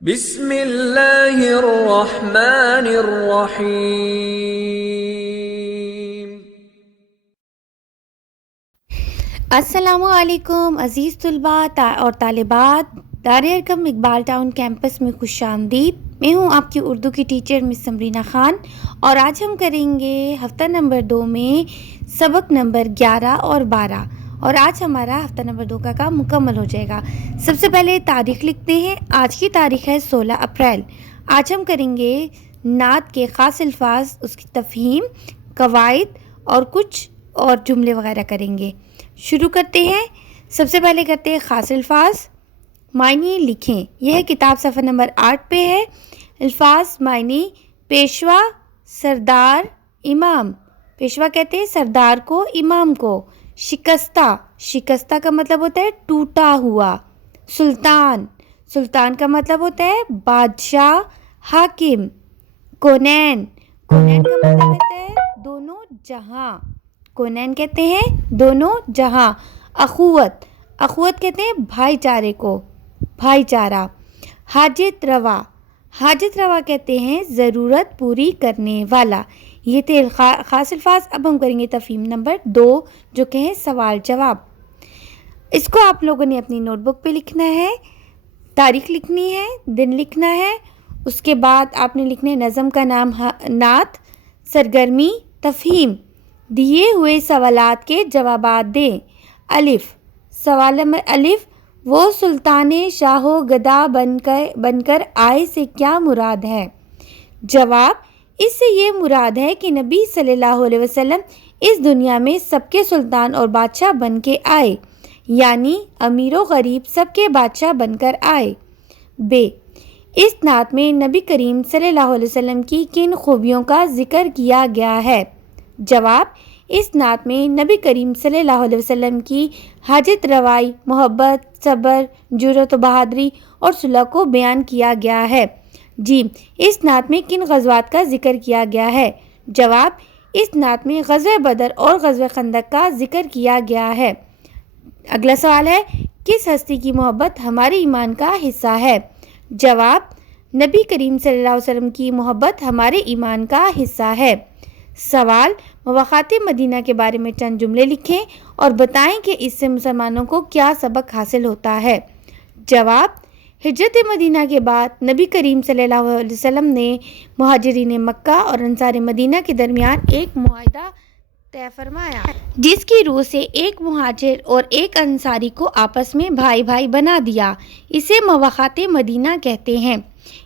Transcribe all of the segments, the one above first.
بسم اللہ الرحمن الرحیم۔ السلام علیکم عزیز طلباء اور طالبات، دار ارقم اقبال ٹاؤن کیمپس میں خوش آمدید۔ میں ہوں آپ کی اردو کی ٹیچر مس سمرینہ خان، اور آج ہم کریں گے ہفتہ نمبر 2 میں سبق نمبر 11 اور 12، اور آج ہمارا ہفتہ نمبر 2 کا کام مکمل ہو جائے گا۔ سب سے پہلے تاریخ لکھتے ہیں۔ آج کی تاریخ ہے 16 اپریل۔ آج ہم کریں گے نعت کے خاص الفاظ، اس کی تفہیم، قواعد اور کچھ اور جملے وغیرہ کریں گے۔ شروع کرتے ہیں۔ سب سے پہلے کرتے ہیں خاص الفاظ۔ معنی لکھیں۔ یہ ہے کتاب صفحہ نمبر 8 پہ ہے۔ الفاظ معنی: پیشوا، سردار، امام۔ پیشوا کہتے ہیں سردار کو، امام کو۔ شکستہ، شکستہ کا مطلب ہوتا ہے ٹوٹا ہوا۔ سلطان، سلطان کا مطلب ہوتا ہے بادشاہ، حاکم۔ کونین، کونین کا مطلب ہوتا ہے دونوں جہاں۔ کونین کہتے ہیں دونوں جہاں۔ اخوت، اخوت کہتے ہیں بھائی چارے کو، بھائی چارہ۔ حاجت روا، حاجت روا کہتے ہیں ضرورت پوری کرنے والا۔ یہ تھے خاص الفاظ۔ اب ہم کریں گے تفہیم نمبر 2، جو کہ ہے سوال جواب۔ اس کو آپ لوگوں نے اپنی نوٹ بک پہ لکھنا ہے، تاریخ لکھنی ہے، دن لکھنا ہے۔ اس کے بعد آپ نے لکھنا ہے نظم کا نام نعت، سرگرمی، تفہیم۔ دیے ہوئے سوالات کے جوابات دیں۔ الف، سوال نمبر الف: وہ سلطان شاہو گدا بن کر آئے سے کیا مراد ہے؟ جواب: اس سے یہ مراد ہے کہ نبی صلی اللہ علیہ وسلم اس دنیا میں سب کے سلطان اور بادشاہ بن کے آئے، یعنی امیر و غریب سب کے بادشاہ بن کر آئے۔ ب، اس نعت میں نبی کریم صلی اللہ علیہ وسلم کی کن خوبیوں کا ذکر کیا گیا ہے؟ جواب: اس نعت میں نبی کریم صلی اللہ علیہ وسلم کی حاجت روائی، محبت، صبر، جرأت و بہادری اور صلح کو بیان کیا گیا ہے۔ جی، اس نعت میں کن غزوات کا ذکر کیا گیا ہے؟ جواب: اس نعت میں غزوہ بدر اور غزوہ خندق کا ذکر کیا گیا ہے۔ اگلا سوال ہے: کس ہستی کی محبت ہمارے ایمان کا حصہ ہے؟ جواب: نبی کریم صلی اللہ علیہ وسلم کی محبت ہمارے ایمان کا حصہ ہے۔ سوال: مواقعات مدینہ کے بارے میں چند جملے لکھیں اور بتائیں کہ اس سے مسلمانوں کو کیا سبق حاصل ہوتا ہے۔ جواب: ہجرت مدینہ کے بعد نبی کریم صلی اللہ علیہ وسلم نے مہاجرین مکہ اور انصار مدینہ کے درمیان ایک معاہدہ طے فرمایا، جس کی روح سے ایک مہاجر اور ایک انصاری کو آپس میں بھائی بھائی بنا دیا۔ اسے مواقعات مدینہ کہتے ہیں۔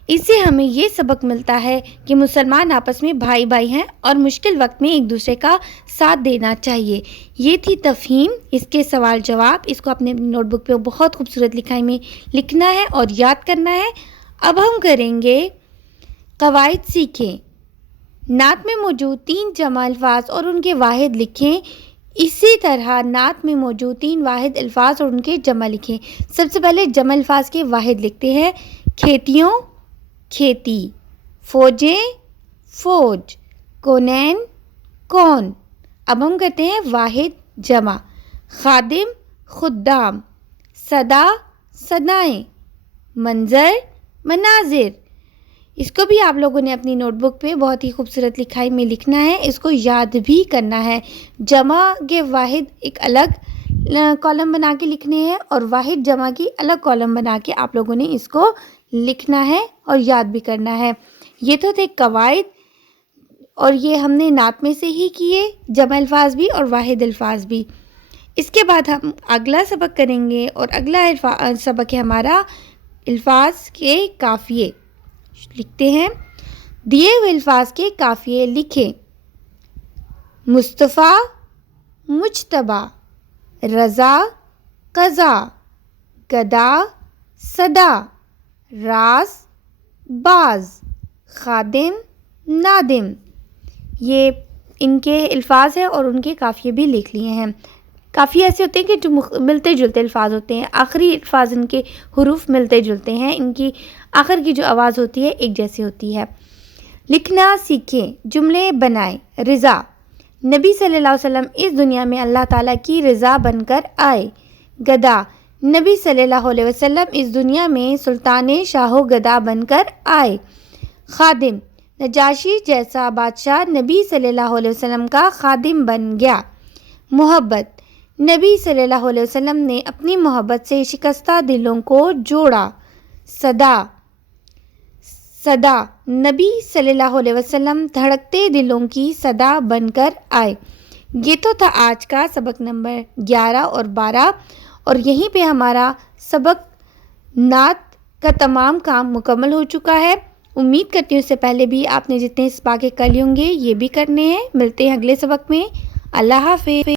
اس سے ہمیں یہ سبق ملتا ہے کہ مسلمان آپس میں بھائی بھائی ہیں اور مشکل وقت میں ایک دوسرے کا ساتھ دینا چاہیے۔ یہ تھی تفہیم، اس کے سوال جواب۔ اس کو اپنے نوٹ بک پہ بہت خوبصورت لکھائی میں لکھنا ہے اور یاد کرنا ہے۔ اب ہم کریں گے قواعد سیکھیں۔ نعت میں موجود 3 جمع الفاظ اور ان کے واحد لکھیں۔ اسی طرح نعت میں موجود 3 واحد الفاظ اور ان کے جمع لکھیں۔ سب سے پہلے جمع الفاظ کے واحد لکھتے ہیں۔ کھیتیوں، کھیتی۔ فوجیں، فوج۔ کونین، کون۔ اب ہم کرتے ہیں واحد جمع۔ خادم، خدام۔ صدا، صدائیں۔ منظر، مناظر۔ اس کو بھی آپ لوگوں نے اپنی نوٹ بک پہ بہت ہی خوبصورت لکھائی میں لکھنا ہے، اس کو یاد بھی کرنا ہے۔ جمع کے واحد ایک الگ کالم بنا کے لکھنے ہیں اور واحد جمع کی الگ کالم بنا کے آپ لوگوں نے اس کو لکھنا ہے اور یاد بھی کرنا ہے۔ یہ تو تھے قواعد، اور یہ ہم نے نعت میں سے ہی کیے، جمع الفاظ بھی اور واحد الفاظ بھی۔ اس کے بعد ہم اگلا سبق کریں گے، اور اگلا سبق ہے ہمارا الفاظ کے قافیے۔ لکھتے ہیں۔ دیے ہوئے الفاظ کے قافیے لکھیں۔ مصطفیٰ، مجتبیٰ۔ رضا، قضا۔ گدا، صدا۔ راز، باز۔ خادم، نادم۔ یہ ان کے الفاظ ہیں اور ان کے قافیے بھی لکھ لیے ہیں۔ قافیے ایسے ہوتے ہیں کہ جو ملتے جلتے الفاظ ہوتے ہیں، آخری الفاظ ان کے حروف ملتے جلتے ہیں، ان کی آخر کی جو آواز ہوتی ہے ایک جیسی ہوتی ہے۔ لکھنا سیکھیں، جملے بنائیں۔ رضا، نبی صلی اللہ علیہ وسلم اس دنیا میں اللہ تعالیٰ کی رضا بن کر آئے۔ گدا، نبی صلی اللہ علیہ وسلم اس دنیا میں سلطان شاہ و گدا بن کر آئے۔ خادم، نجاشی جیسا بادشاہ نبی صلی اللہ علیہ وسلم کا خادم بن گیا۔ محبت، نبی صلی اللہ علیہ وسلم نے اپنی محبت سے شکستہ دلوں کو جوڑا۔ صدا، نبی صلی اللہ علیہ وسلم دھڑکتے دلوں کی صدا بن کر آئے۔ یہ تو تھا آج کا سبق نمبر 11 اور 12، اور یہیں پہ ہمارا سبق نعت کا تمام کام مکمل ہو چکا ہے۔ امید کرتی ہوں اس سے پہلے بھی آپ نے جتنے اسباق کر لیے ہوں گے یہ بھی کرنے ہیں۔ ملتے ہیں اگلے سبق میں۔ اللہ حافظ۔